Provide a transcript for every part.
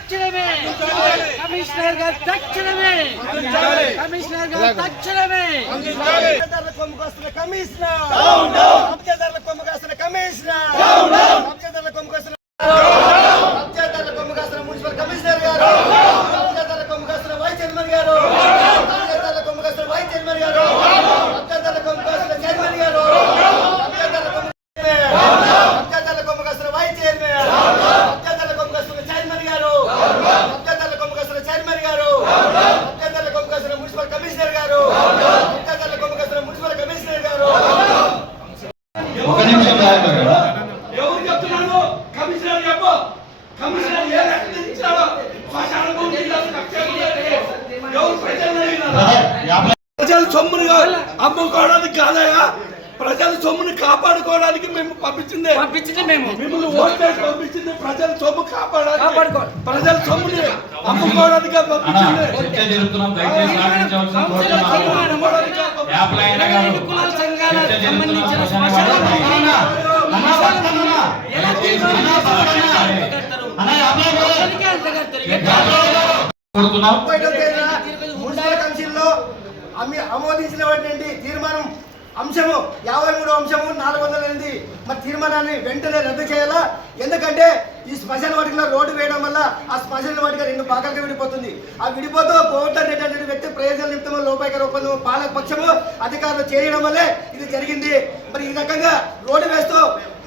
తక్షణమే కమిషనర్ గారు తక్షణమే కమిషనర్ గారు తక్షణమే కమిషనర్ కబ్జాదారుల కొమ్ముకొస్తున్న కమిషనర్ కబ్జాదారుల కొమ్ముకొస్తున్న కబ్జాదారుల కొమ్ముకొస్తున్న మున్సిపల్ కమిషనర్ గారు కబ్జాదారుల కొమ్ముకొస్తున్న వైస్ చైర్మన్ గారు కబ్జాదారుల కొమ్ముకొస్తున్న వైస్ చైర్మన్ గారు కబ్జాదారుల కొమ్ముకొస్తున్న చైర్మన్ గారు కబ్జాదారుల కొమ్ము కబ్జాదారుల కొమ్ముకొస్తున్న వైస్ చైర్మన్ కబ్జాదారుల కొమ్ముకొస్తున్న చైర్మన్ గారు కబ్జాదారుల కొమ్ముకొస్తున్న చైర్మన్ గారు కబ్జాదారుల కొమ్ముకొస్తున్న మున్సిపల్ కమిషనర్ గారు. మున్సిపల్ కమిషనర్ గారు. ఒక నిమిషం. ఎవరు చెప్తున్నాడు కమిషనర్ చెప్పు. కమిషనర్ ఏ రకంగా ఇచ్చాడో ఎవరు ప్రజల అమ్ముకోవడానికి కాదయా ప్రజల సొమ్మును కాపాడుకోవడానికి మేము పంపించింది పంపించింది మేము మిమ్మల్ని ఓట్లేసి పంపించింది ప్రజల సొమ్ము కాపాడాలి కాపాడుకో. ప్రజల సొమ్ముని అమ్ముకోవడానికి పంపించింది కోరుతున్నాం ఆమోదించినటువంటి తీర్మానం అంశము యాభై మూడు అంశము నాలుగు వందల ఎనిమిది. మరి తీర్మానాన్ని వెంటనే రద్దు చేయాలా? ఎందుకంటే ఈ శ్మశాన వాటికలో రోడ్డు వేయడం వల్ల ఆ శ్మశాన వాటిక రెండు భాగాలుగా విడిపోతుంది. ఆ విడిపోతూ కోర్టు అనేటటువంటి వ్యక్తి ప్రయోజన నిమిత్తము లోపాయక ఒప్పందం పాలక పక్షము అధికారులు చేయడం వల్లే ఇది జరిగింది. మరి ఈ రకంగా రోడ్డు వేస్తూ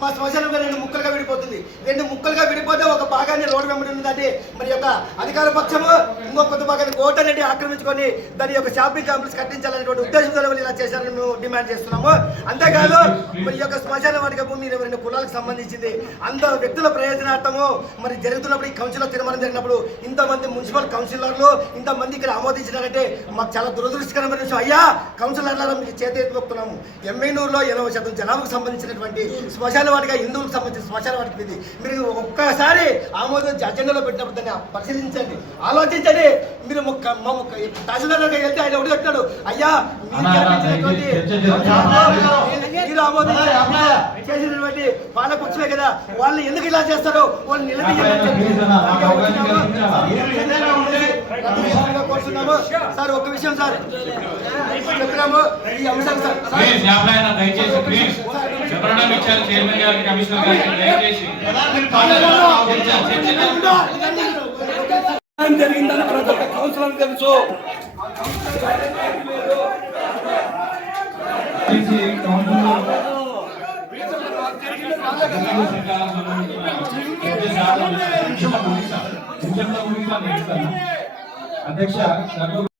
మా శ్మశానం రెండు ముక్కలుగా విడిపోతుంది. రెండు ముక్కలుగా విడిపోతే ఒక భాగాన్ని రోడ్డు వెంబడి ఉందంటే మరి యొక్క అధికార పక్షము ఇంకో కొత్త భాగాన్ని కోట అనేది ఆక్రమించుకొని దాని యొక్క షాపింగ్ కాంప్లెక్స్ కట్టించాలనేటువంటి ఉద్దేశంతో ఇలా చేశారని మేము డిమాండ్ చేస్తున్నాము. అంతేకాదు మరి యొక్క శ్మశాన వాటిక భూమి ఇరవై రెండు కులాలకు సంబంధించింది. అంత వ్యక్తుల ప్రయోజనార్థము మరి జరుగుతున్నప్పుడు ఈ కౌన్సిల్ తీర్మానం జరిగినప్పుడు ఇంతమంది మున్సిపల్ కౌన్సిలర్లు ఇంతమంది ఇక్కడ ఆమోదించినారంటే మాకు చాలా దురదృష్టకరమైన విషయం. అయ్యా కౌన్సిలర్ల మీకు చేతి ఎత్తుకొస్తున్నాము ఎమ్మెనూరులో ఎనభై శాతం జనాభాకు సంబంధించినటువంటి శ్మశాన వాటిక హిందువులకు సంబంధించిన శ్మశాన వాటికి ఇది మీరు ఒక్కసారి ఆమోదం అజెండాలో పెట్టినప్పుడు దాన్ని పరిశీలించండి. ఆలోచించండి. మీరు మొక్క- మా మొక్క- తహసీల్దార్ దగ్గరికి వెళ్తే ఆయన ఒకటి చెప్తాడు అయ్యా మీరు ఆమోదించి చేసినటువంటి పాలపక్షమే కదా. వాళ్ళు ఎందుకు ఇలా చేస్తారు వాళ్ళు కోరుతున్నాము. సార్ ఒక విషయం సార్. చెప్తున్నాము ఈ అంశం సార్ ఇచ్చారు చైర్మన్ గారికి కమిషనర్ గారికి దయచేసి జరిగిందని ప్రతి ఒక్క కౌన్సిలర్ తెలుసు. అధ్యక్ష